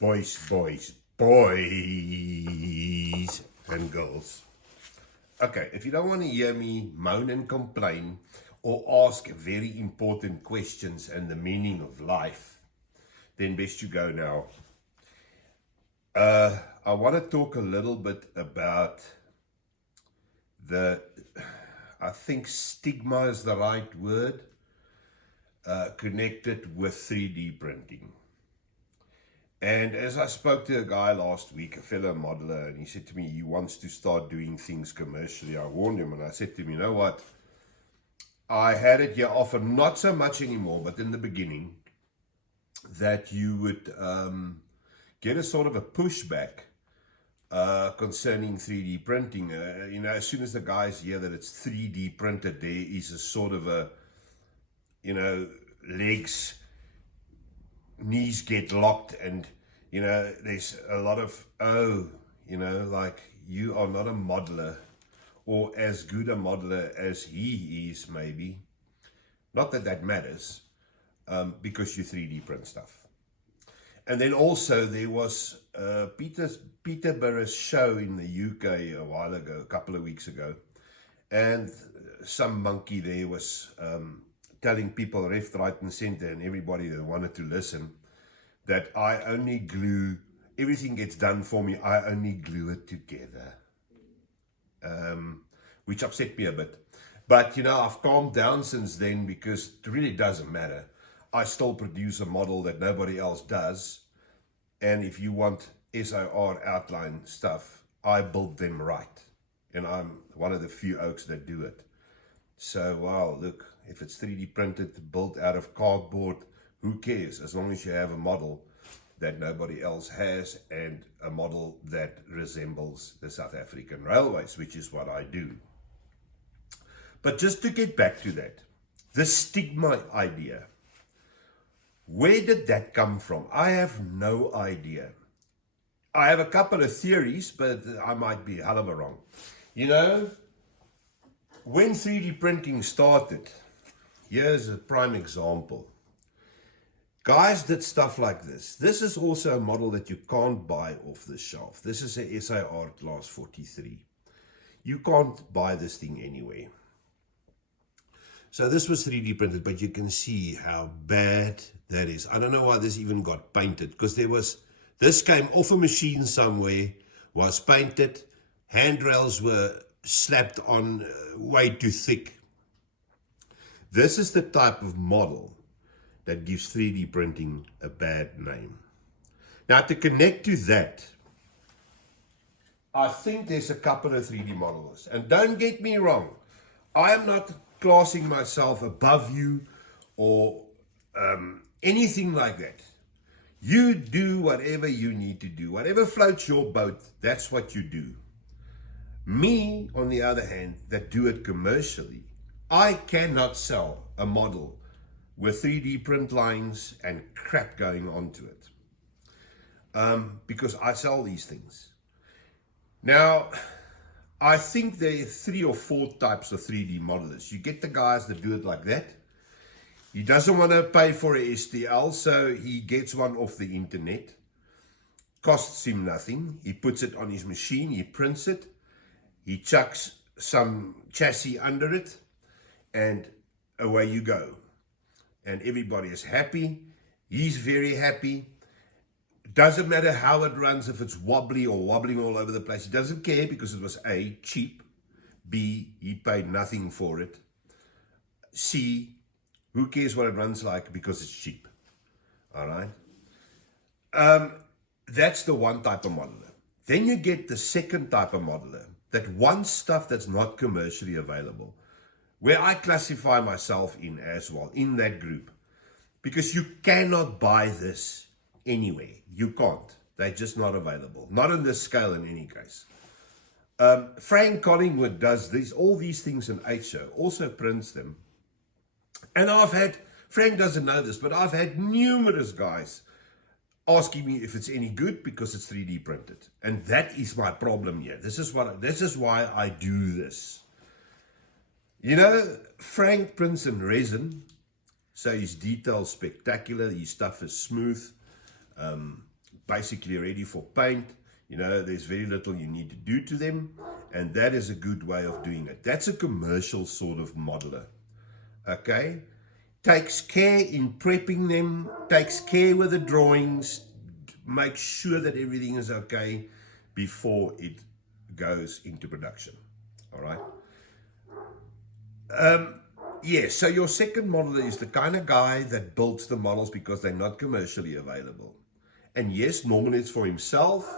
Boys and girls. Okay, if you don't want to hear me moan and complain or ask very important questions and the meaning of life, then best you go now. I want to talk a little bit about I think stigma is the right word, connected with 3D printing. And as I spoke to a guy last week, a fellow modeler, and he said to me he wants to start doing things commercially. I warned him and I said to him, you know what? I had it here often, not so much anymore, but in the beginning, that you would get a sort of a pushback concerning 3D printing. As soon as the guys hear that it's 3D printed, there is a sort of a, knees get locked, and there's a lot of like, you are not a modeler or as good a modeler as he is, maybe. Not that that matters, because you 3D print stuff. And then also there was Peterborough's show in the UK a while ago, a couple of weeks ago, and some monkey there was telling people left, right and center, and everybody that wanted to listen, that I only glue, everything gets done for me, I only glue it together. Which upset me a bit. But I've calmed down since then, because it really doesn't matter. I still produce a model that nobody else does, and if you want SOR outline stuff, I build them right, and I'm one of the few oaks that do it. So, wow, look, if it's 3D printed, built out of cardboard, who cares? As long as you have a model that nobody else has, and a model that resembles the South African Railways, which is what I do. But just to get back to that, the stigma idea, where did that come from? I have no idea. I have a couple of theories, but I might be a hell of a wrong. When 3D printing started, here's a prime example. Guys did stuff like this. This is also a model that you can't buy off the shelf. This is a SIR Class 43. You can't buy this thing anywhere. So this was 3D printed, but you can see how bad that is. I don't know why this even got painted, because this came off a machine somewhere, was painted, handrails were slapped on way too thick. This is the type of model that gives 3D printing a bad name. Now, to connect to that, I think there's a couple of 3D modelers. And don't get me wrong, I am not classing myself above you or anything like that. You do whatever you need to do. Whatever floats your boat, that's what you do. Me, on the other hand, that do it commercially, I cannot sell a model with 3D print lines and crap going onto it, because I sell these things. Now, I think there are 3 or 4 types of 3D modelers. You get the guys that do it like that. He doesn't want to pay for a STL, so he gets one off the internet. Costs him nothing. He puts it on his machine, he prints it, he chucks some chassis under it, and away you go. And everybody is happy. He's very happy. Doesn't matter how it runs, if it's wobbly or wobbling all over the place. He doesn't care, because it was A, cheap. B, he paid nothing for it. C, who cares what it runs like, because it's cheap. All right? That's the one type of modeler. Then you get the second type of modeler that wants stuff that's not commercially available, where I classify myself in as well, in that group. Because you cannot buy this anywhere. You can't. They're just not available. Not on this scale in any case. Frank Collingwood does all these things in HO, also prints them. And Frank doesn't know this, but I've had numerous guys asking me if it's any good because it's 3D printed. And that is my problem here. This is why I do this. Frank prints in resin, so his detail's spectacular, his stuff is smooth. basically ready for paint. There's very little you need to do to them, and that is a good way of doing it. That's a commercial sort of modeler, okay? Takes care in prepping them, takes care with the drawings, makes sure that everything is okay before it goes into production, all right? Yes, so your second modeler is the kind of guy that builds the models because they're not commercially available. And yes, normally it's for himself,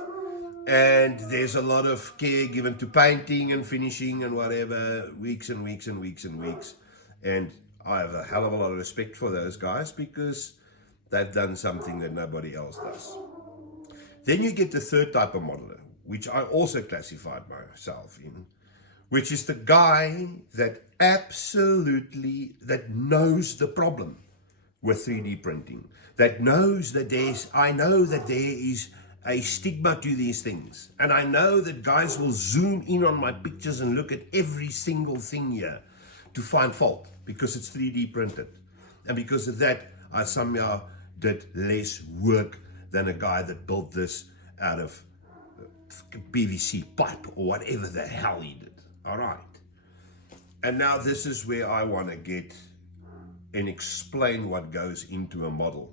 and there's a lot of care given to painting and finishing and whatever, weeks and weeks and weeks and weeks. And I have a hell of a lot of respect for those guys because they've done something that nobody else does. Then you get the third type of modeler, which I also classified myself in, which is the guy that that knows the problem with 3D printing, that knows that I know that there is a stigma to these things. And I know that guys will zoom in on my pictures and look at every single thing here to find fault because it's 3D printed. And because of that, I somehow did less work than a guy that built this out of PVC pipe or whatever the hell he did. All right. And now this is where I want to get and explain what goes into a model.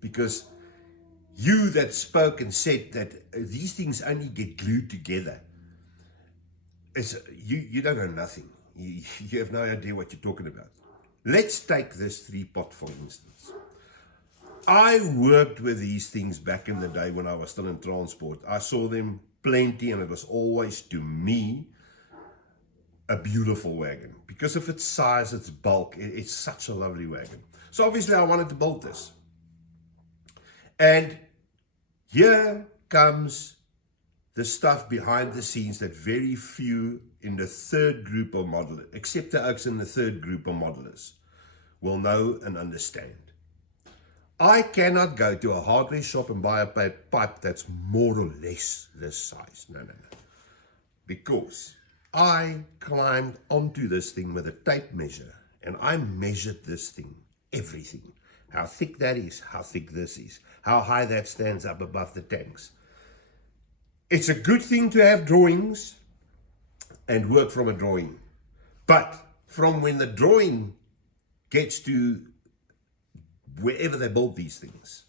Because you that spoke and said that these things only get glued together, you don't know nothing. You have no idea what you're talking about. Let's take this 3-pot for instance. I worked with these things back in the day when I was still in transport. I saw them plenty, and it was always, to me, a beautiful wagon. Because of its size, its bulk, it's such a lovely wagon. So obviously I wanted to build this. And here comes the stuff behind the scenes that very few in the third group of modelers, except the oaks in the third group of modelers, will know and understand. I cannot go to a hardware shop and buy a pipe that's more or less this size. No. Because I climbed onto this thing with a tape measure and I measured this thing, everything. How thick that is, how thick this is, how high that stands up above the tanks. It's a good thing to have drawings and work from a drawing. But from when the drawing gets to wherever they build these things,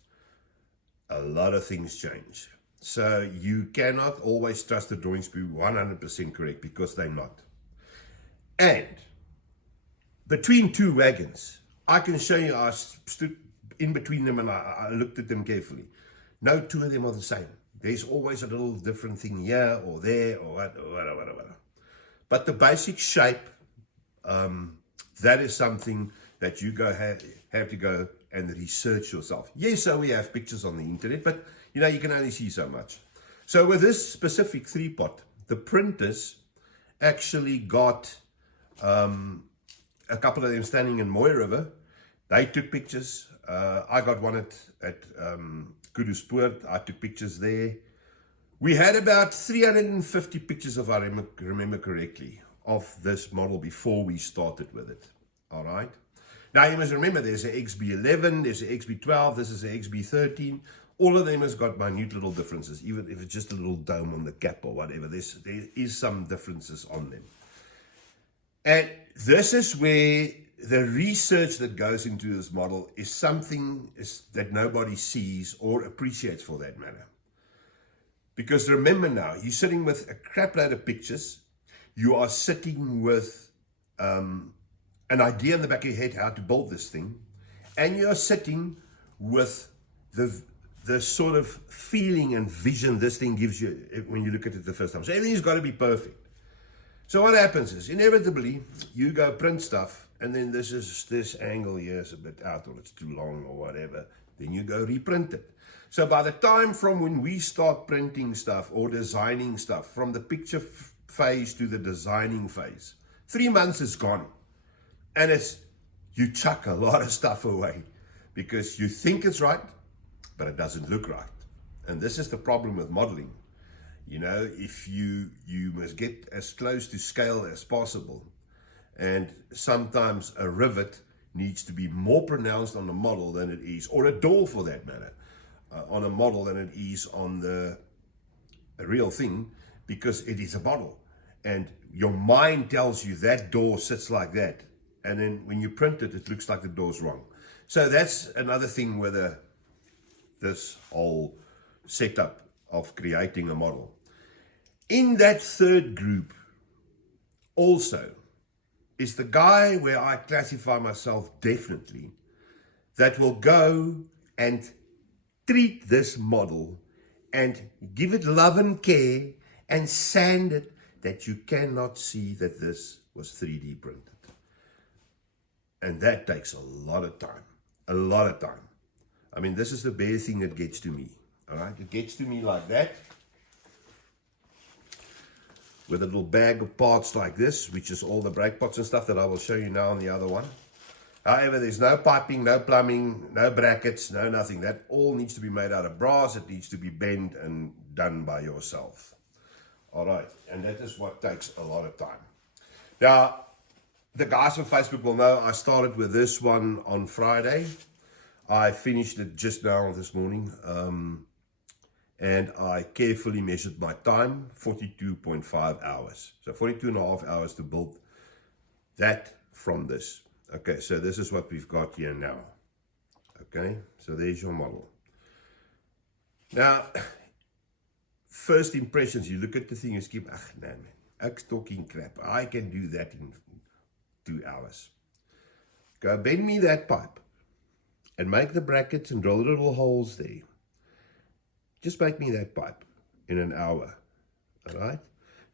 a lot of things change. So you cannot always trust the drawings to be 100% correct because they're not. And between two wagons, I can show you, I stood in between them and I looked at them carefully. No two of them are the same. There's always a little different thing here or there or whatever. But the basic shape, that is something that you have to go and research yourself. Yes, so we have pictures on the internet, but you can only see so much. So with this specific 3-pot, the printers actually got a couple of them standing in Mooi River. They took pictures. I got one at Kuduspoort. I took pictures there. We had about 350 pictures, if I remember correctly, of this model before we started with it. All right. Now you must remember there's an XB11, there's an XB12, this is an XB13. All of them has got minute little differences, even if it's just a little dome on the cap or whatever. There is some differences on them. And this is where the research that goes into this model is something that nobody sees or appreciates for that matter. Because remember now, you're sitting with a crap load of pictures. You are sitting with an idea in the back of your head how to build this thing. And you're sitting with the sort of feeling and vision this thing gives you when you look at it the first time. So everything's got to be perfect. So what happens is, inevitably, you go print stuff, and then this angle here is a bit out, or it's too long, or whatever. Then you go reprint it. So by the time from when we start printing stuff or designing stuff, from the picture phase to the designing phase, 3 months is gone. And you chuck a lot of stuff away because you think it's right, but it doesn't look right. And this is the problem with modeling. If you must get as close to scale as possible. And sometimes a rivet needs to be more pronounced on the model than it is, or a door for that matter. on a model than it is on the a real thing, because it is a model. And your mind tells you that door sits like that. And then when you print it, it looks like the door's wrong. So that's another thing with this whole setup of creating a model. In that third group also is the guy where I classify myself definitely, that will go and treat this model and give it love and care and sand it that you cannot see that this was 3D printed. And that takes a lot of time, a lot of time. I mean, this is the bare thing that gets to me, all right? It gets to me like that, with a little bag of parts like this, which is all the brake pots and stuff that I will show you now on the other one. However, there's no piping, no plumbing, no brackets, no nothing. That all needs to be made out of brass. It needs to be bent and done by yourself. All right, and that is what takes a lot of time. Now, the guys on Facebook will know I started with this one on Friday. I finished it just now this morning, and I carefully measured my time, 42.5 hours. So 42 and a half hours to build that from this. Okay, so this is what we've got here now. Okay, so there's your model. Now, first impressions, you look at the thing and skip, no man, ek's talking crap. I can do that in 2 hours. Go bend me that pipe and make the brackets and drill the little holes there. Just make me that pipe in an hour, all right?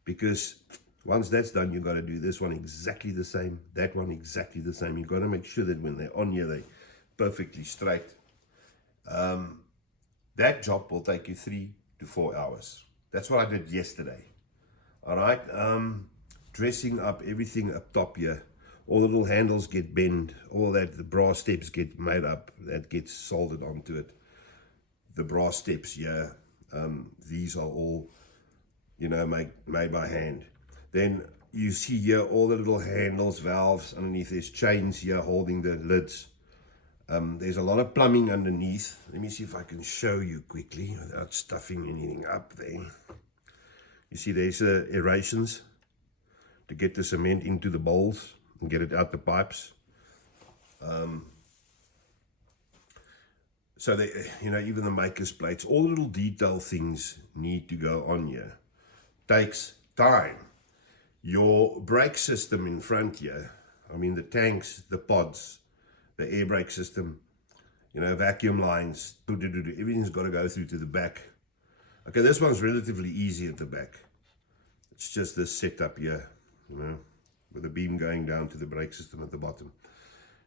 Because once that's done, you've got to do this one exactly the same, that one exactly the same. You've got to make sure that when they're on here, they're perfectly straight. That job will take you 3 to 4 hours. That's what I did yesterday, all right? Dressing up everything up top here. All the little handles get bent, all that, the brass steps get made up, that gets soldered onto it. The brass steps here, these are all, you know, made by hand. Then you see here all the little handles, valves underneath. There's chains here holding the lids. There's a lot of plumbing underneath. Let me see if I can show you quickly without stuffing anything up there. You see there's aerations to get the cement into the bowls and get it out the pipes. So they, you know, even the maker's plates, all the little detail things need to go on here. Takes time. Your brake system in front here, I mean the tanks, the pods, the air brake system, you know, vacuum lines, everything's got to go through to the back. Okay, this one's relatively easy at the back. It's just this setup here, you know, with the beam going down to the brake system at the bottom.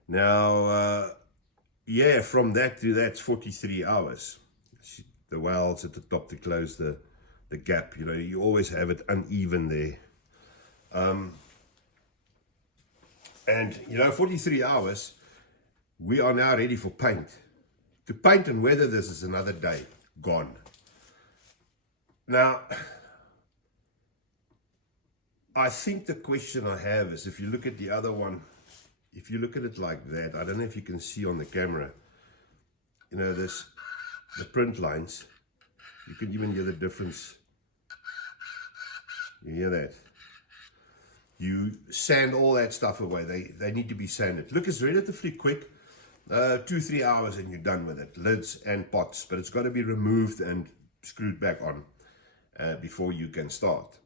Now, yeah, from that to that's 43 hours. The welds at the top to close the gap, you know, you always have it uneven there. And, you know, 43 hours, we are now ready for paint. To paint and weather this is another day, gone. Now, I think the question I have is, if you look at the other one, if you look at it like that, I don't know if you can see on the camera, you know, this, the print lines, you can even hear the difference. You hear that? You sand all that stuff away. They need to be sanded. Look, it's relatively quick, 2-3 hours and you're done with it. Lids and pots, but it's got to be removed and screwed back on before you can start.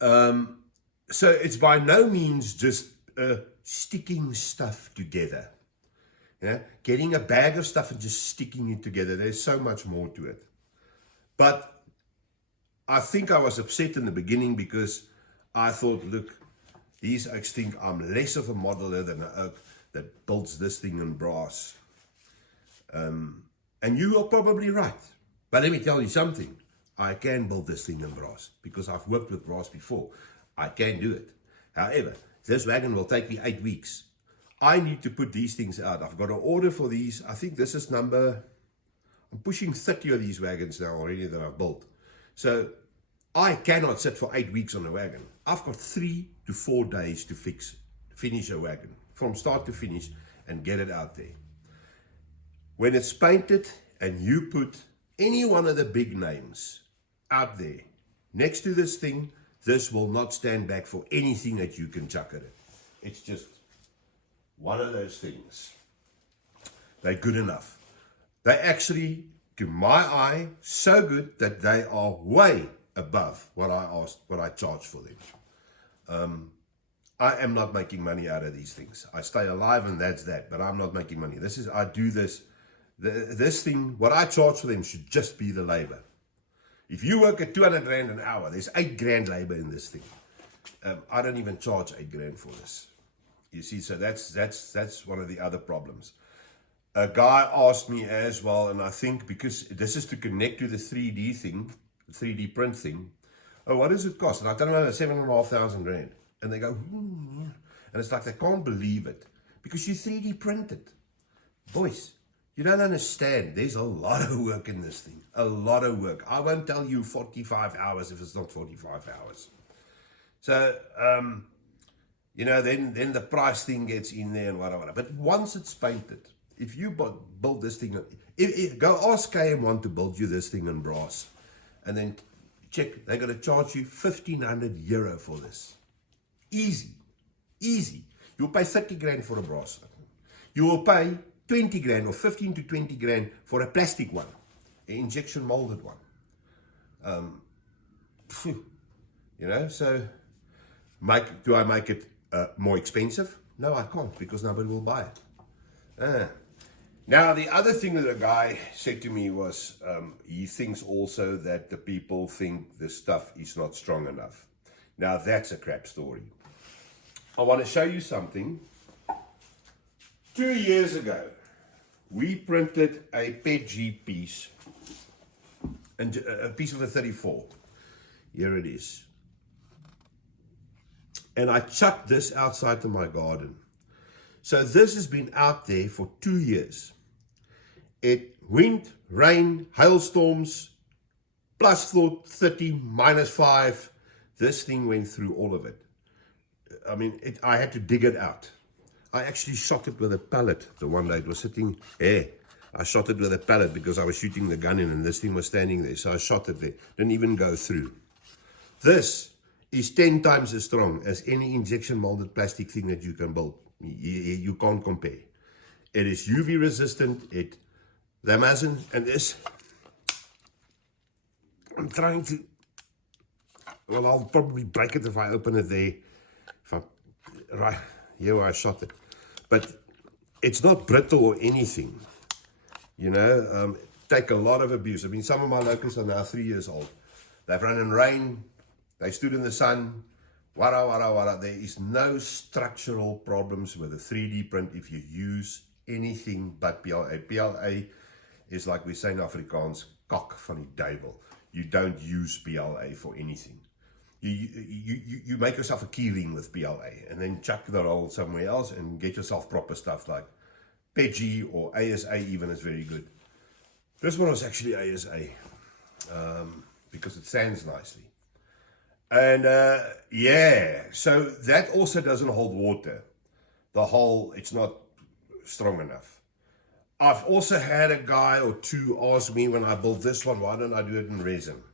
So it's by no means just sticking stuff together. Yeah? Getting a bag of stuff and just sticking it together. There's so much more to it. But I think I was upset in the beginning because I thought, look, these oaks think I'm less of a modeler than an oak that builds this thing in brass. And you are probably right. But let me tell you something. I can build this thing in brass because I've worked with brass before. I can do it. However, this wagon will take me 8 weeks. I need to put these things out. I've got an order for these. I think this is I'm pushing 30 of these wagons now already that I've built. So I cannot sit for 8 weeks on a wagon. I've got 3 to 4 days to finish a wagon from start to finish and get it out there. When it's painted and you put any one of the big names out there next to this thing, this will not stand back for anything that you can chuck at it. It's just one of those things. They're good enough. They actually, to my eye, so good that they are way above what I charge for them. I am not making money out of these things. I stay alive and that's that, but I'm not making money. I do this. This thing, what I charge for them should just be the labor. If you work at 200 Rand an hour, there's 8 grand labor in this thing. I don't even charge 8 grand for this. You see, so that's one of the other problems. A guy asked me as well, and I think because this is to connect to the 3D thing, the 3D print thing, oh, what does it cost? And I tell them, 7,500 Rand. And they go, and it's like they can't believe it because you 3D printed. Boys, you don't understand. There's a lot of work in this thing. A lot of work. I won't tell you 45 hours if it's not 45 hours. So, then the price thing gets in there and whatever. But once it's painted, if you build this thing, go ask KM1 to build you this thing in brass. And then check, they're going to charge you 1,500 euro for this. Easy. You'll pay 30 grand for a brass. You will pay 20 grand or 15 to 20 grand for a plastic one, an injection molded one. So do I make it more expensive? No, I can't, because nobody will buy it. Now, the other thing that a guy said to me was he thinks also that the people think the stuff is not strong enough. Now, that's a crap story. I want to show you something. 2 years ago, we printed a PG piece, and a piece of a 34. Here it is. And I chucked this outside to my garden. So this has been out there for 2 years. It wind, rain, hailstorms, plus 30, -5. This thing went through all of it. I mean, I had to dig it out. I actually shot it with a pellet the one day. It was sitting here. I shot it with a pellet because I was shooting the gun in and this thing was standing there. So I shot it there. Didn't even go through. This is 10 times as strong as any injection molded plastic thing that you can build. You can't compare. It is UV resistant. The Amazon and this. I'm trying to. Well, I'll probably break it if I open it there. Right here where I shot it. But it's not brittle or anything. Take a lot of abuse. I mean, some of my locusts are now 3 years old. They've run in rain. They stood in the sun. Wara. There is no structural problems with a 3D print if you use anything but PLA. PLA is, like we say in Afrikaans, kak van die duivel. You don't use PLA for anything. You make yourself a keyring with PLA and then chuck the roll somewhere else and get yourself proper stuff like PG or ASA even is very good. This one was actually ASA because it sands nicely. And so that also doesn't hold water. It's not strong enough. I've also had a guy or two ask me when I built this one, why don't I do it in resin?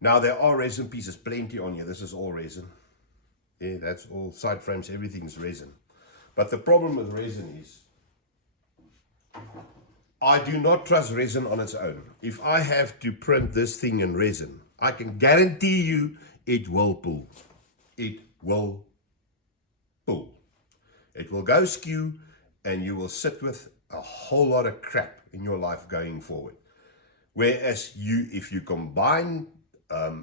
Now, there are resin pieces plenty on here. This is all resin. Yeah, that's all side frames. Everything's resin. But the problem with resin is I do not trust resin on its own. If I have to print this thing in resin, I can guarantee you it will pull. It will pull. It will go skew and you will sit with a whole lot of crap in your life going forward. Whereas if you combine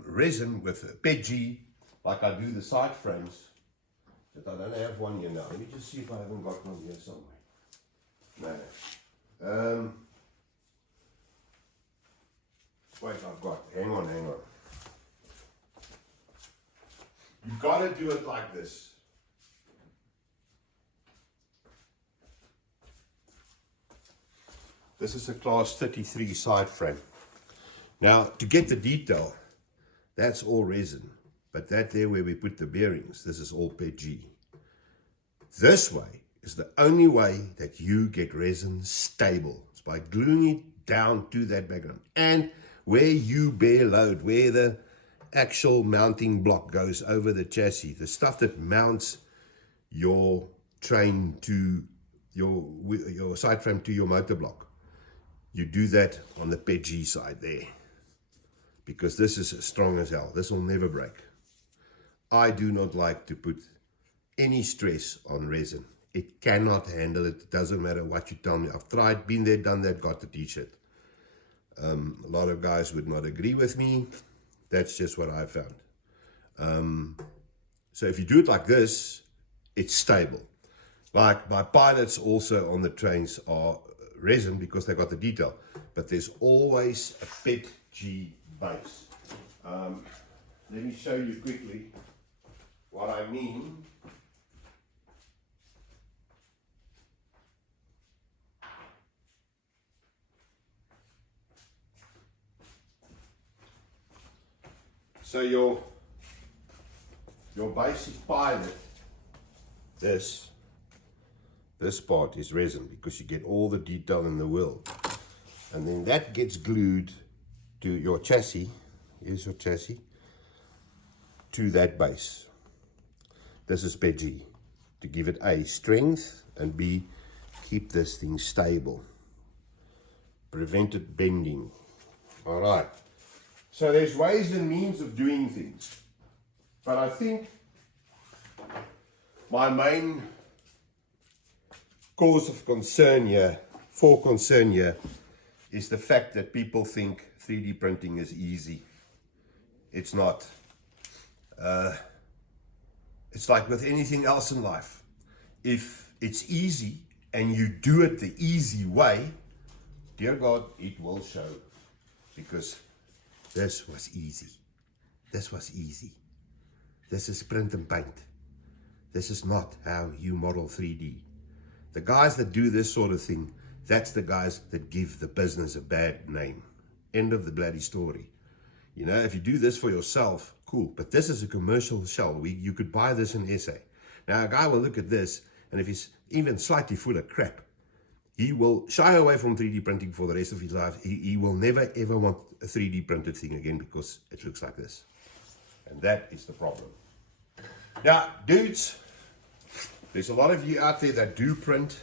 resin with PG, like I do the side frames, but I don't have one here now. Let me just see if I haven't got one here somewhere. No. Wait, I've got, hang on. You've got to do it like this. This is a class 33 side frame. Now, to get the detail, that's all resin. But that there where we put the bearings, this is all PG. This way is the only way that you get resin stable. It's by gluing it down to that background. And where you bear load, where the actual mounting block goes over the chassis, the stuff that mounts your train to your side frame to your motor block, you do that on the PEG side there, because this is strong as hell. This will never break. I do not like to put any stress on resin. It cannot handle it. It doesn't matter what you tell me. I've tried, been there, done that, got the t-shirt. A lot of guys would not agree with me. That's just what I found. So if you do it like this, it's stable. Like my pilots also on the trains are resin because they got the detail, but there's always a PEG base. Let me show you quickly what I mean. So your basic pilot, this part is resin because you get all the detail in the wheel, and then that gets glued to your chassis. Here's your chassis, to that base. This is PEG to give it A, strength, and B, keep this thing stable, prevent it bending. All right. So there's ways and means of doing things, but I think my main cause of concern here, is the fact that people think 3D printing is easy. It's not. It's like with anything else in life. If it's easy and you do it the easy way, dear God, it will show, because this was easy. This was easy. This is print and paint. This is not how you model 3D. The guys that do this sort of thing, that's the guys that give the business a bad name. End of the bloody story. You know, if you do this for yourself, cool. But this is a commercial shell. You could buy this in SA. Now, a guy will look at this, and if he's even slightly full of crap, he will shy away from 3D printing for the rest of his life. He will never, ever want a 3D printed thing again because it looks like this. And that is the problem. Now, dudes, there's a lot of you out there that do print.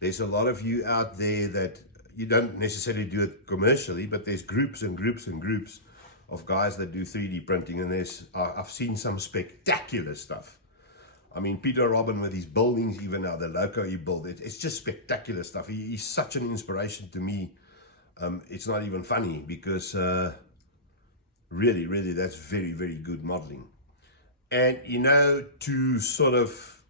There's a lot of you out there that you don't necessarily do it commercially, but there's groups and groups and groups of guys that do 3D printing, and I've seen some spectacular stuff. I mean, Peter Robin with his buildings, even now, the loco he built, it's just spectacular stuff. He's such an inspiration to me. It's not even funny because really, really, that's very, very good modeling. And, you know, to sort of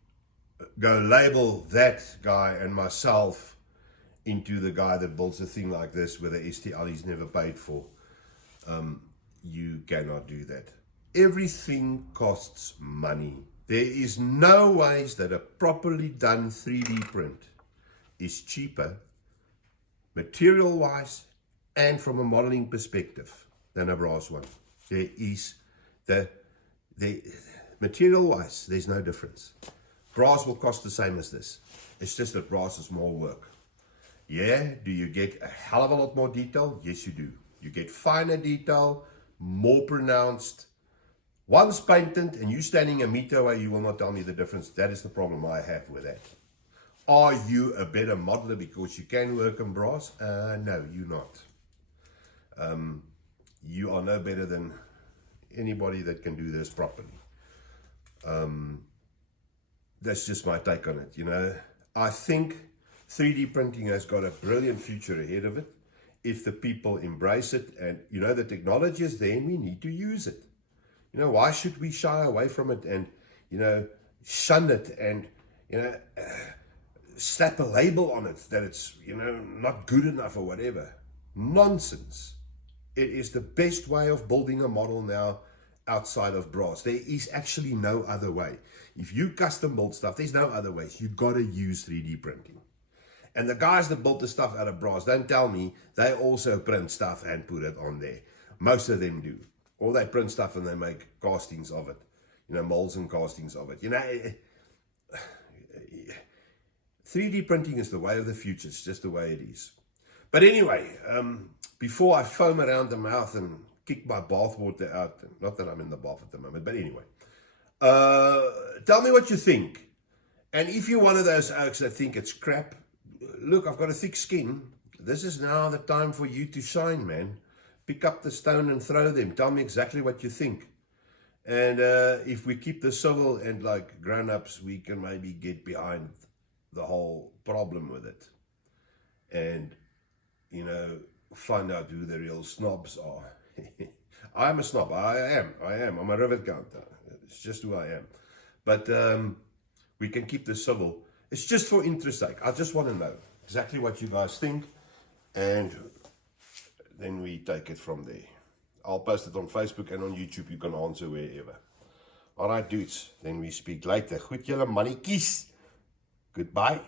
go label that guy and myself into the guy that builds a thing like this with a STL he's never paid for, you cannot do that. Everything costs money. There is no ways that a properly done 3D print is cheaper, material-wise and from a modeling perspective, than a brass one. There is the material-wise, there's no difference. Brass will cost the same as this. It's just that brass is more work. Yeah, do you get a hell of a lot more detail? Yes, you do. You get finer detail, more pronounced. Once painted and you standing a meter away, you will not tell me the difference. That is the problem I have with that. Are you a better modeler because you can work on brass? No, you're not. You are no better than anybody that can do this properly. That's just my take on it, you know. I think 3D printing has got a brilliant future ahead of it if the people embrace it, and, you know, the technology is there and we need to use it. You know, why should we shy away from it and, you know, shun it and, you know, slap a label on it that it's, you know, not good enough or whatever? Nonsense. It is the best way of building a model now outside of brass. There is actually no other way. If you custom build stuff, there's no other ways. You've got to use 3D printing. And the guys that built the stuff out of brass, don't tell me they also print stuff and put it on there. Most of them do. Or they print stuff and they make castings of it. You know, molds and castings of it. You know, 3D printing is the way of the future. It's just the way it is. But anyway, before I foam around the mouth and kick my bathwater out, not that I'm in the bath at the moment, but anyway, tell me what you think. And if you're one of those oaks that think it's crap, look, I've got a thick skin. This is now the time for you to shine, man. Pick up the stone and throw them. Tell me exactly what you think. And if we keep this civil and like grown-ups, we can maybe get behind the whole problem with it. And, you know, find out who the real snobs are. I'm a snob. I am. I'm a rivet counter. It's just who I am. But we can keep this civil. It's just for interest sake. I just want to know exactly what you guys think. And then we take it from there. I'll post it on Facebook and on YouTube. You can answer wherever. All right, dudes. Then we speak later. Goed julle mannetjies. Goodbye.